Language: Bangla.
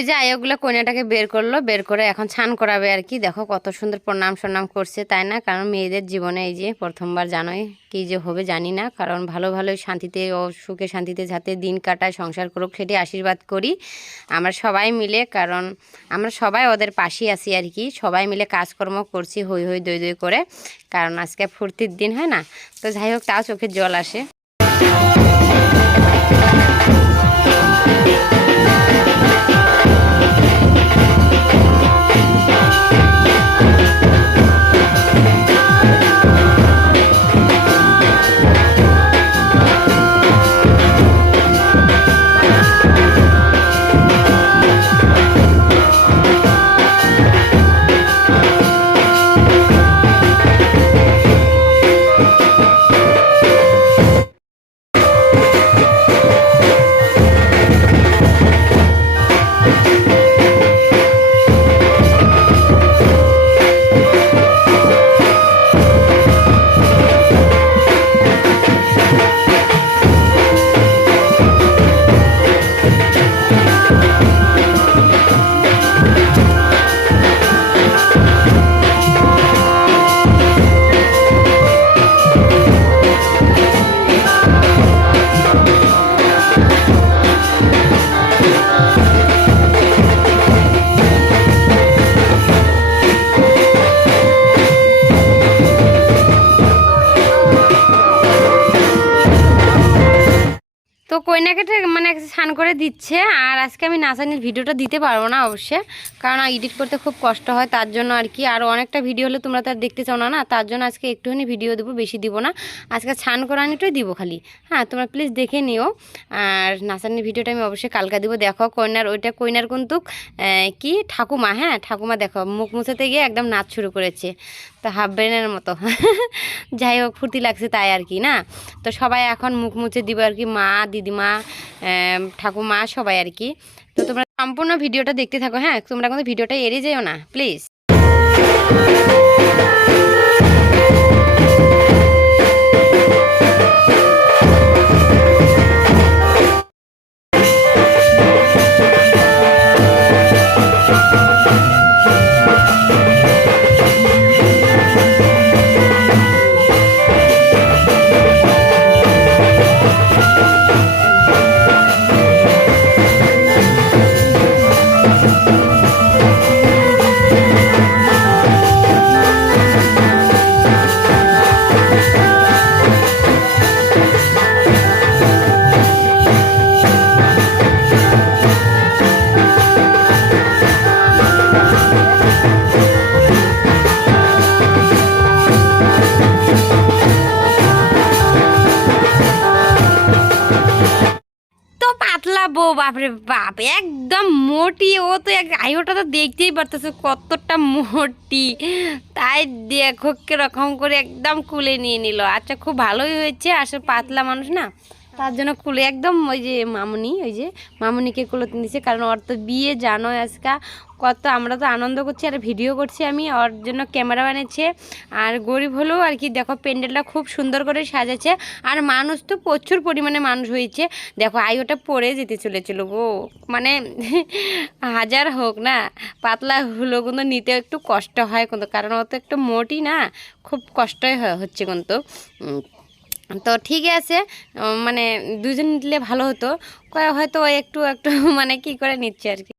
এই যে আয়োগুলো কন্যাটাকে বের করল, বের করে এখন ছান করাবে আর কি। দেখো কত সুন্দর প্রণাম সন্নাম করছে, তাই না? কারণ মেয়েদের জীবনে এই যে প্রথমবার জানোই কি যে হবে জানি না। কারণ ভালো ভালো শান্তিতে ও সুখে শান্তিতে যাতে দিন কাটায়, সংসার করুক, সেটি আশীর্বাদ করি আমরা সবাই মিলে। কারণ আমরা সবাই ওদের পাশেই আছি আর কি। সবাই মিলে কাজকর্ম করছি হই হই দই দই করে। কারণ আজকে ফুর্তির দিন, হয় না? তো যাই হোক, তাও চোখের জল আসে। তো কইনাকে মানে স্নান করে দিচ্ছে, আর আজকে আমি নাচানির ভিডিওটা দিতে পারব না অবশ্যই কারণ এডিট করতে খুব কষ্ট হয়, তার জন্য আর কি। আর অনেকটা ভিডিও হলে তোমরা তো আর দেখতে চাও না না? তার জন্য আজকে একটুখানি ভিডিও দেবো, বেশি দিব না। আজকে স্নান করানিটাই দিব খালি। হ্যাঁ তোমরা প্লিজ দেখে নিও। আর নাচানির ভিডিওটা আমি অবশ্যই কালকা দিব। দেখো কইনার, ওইটা কইনার কিন্তু কি? ঠাকুমা হ্যাঁ? ঠাকুমা দেখো, মুখ মুছাতে গিয়ে একদম নাচ শুরু করেছে। তো হাফ ব্রেনের মতো। যাই হোক, ফুর্তি লাগছে তাই আর কি, না? তো সবাই এখন মুখ মুছে দিব আর কি, মা দিদিমা ঠাকুমা, সবাই আর কি। তো তোমরা সম্পূর্ণ ভিডিওটা দেখতে থাকো হ্যাঁ? তোমরা কিন্তু ভিডিওটা এড়িয়ে যেও না প্লিজ বউ বাপরে বাপ, একদম মোটি। ও তো এক আইওটা তো দেখতেই পারতেছে কতটা মোটি। তাই দেখো কীরকম করে একদম কুলে নিয়ে নিল। আচ্ছা খুব ভালোই হয়েছে, আসলে পাতলা মানুষ না? তার জন্য কুলে, একদম ওই যে মামুনি, ওই যে মামুনিকে কুলে দিয়েছে কারণ ওর তো বিয়ে জানো আজকা। কত আমরা তো আনন্দ করছি আর ভিডিও করছি আমি, ওর জন্য ক্যামেরা বানিয়েছে। আর গরিব হলেও আর কি, দেখো প্যান্ডেলটা খুব সুন্দর করে সাজাচ্ছে। আর মানুষ তো প্রচুর পরিমাণে মানুষ হয়েছে। দেখো আই ওটা পরে যেতে চলেছিল গো। মানে হাজার হোক না, পাতলা হলেও কিন্তু নিতে একটু কষ্ট হয় কিন্তু, কারণ ও তো একটু মোটি না, খুব কষ্টই হচ্ছে কিন্তু। তো ঠিক আছে মানে দুজন নিলে ভালো হতো। হয়তো একটু একটু মানে কি করে নিচ্ছে আর কি।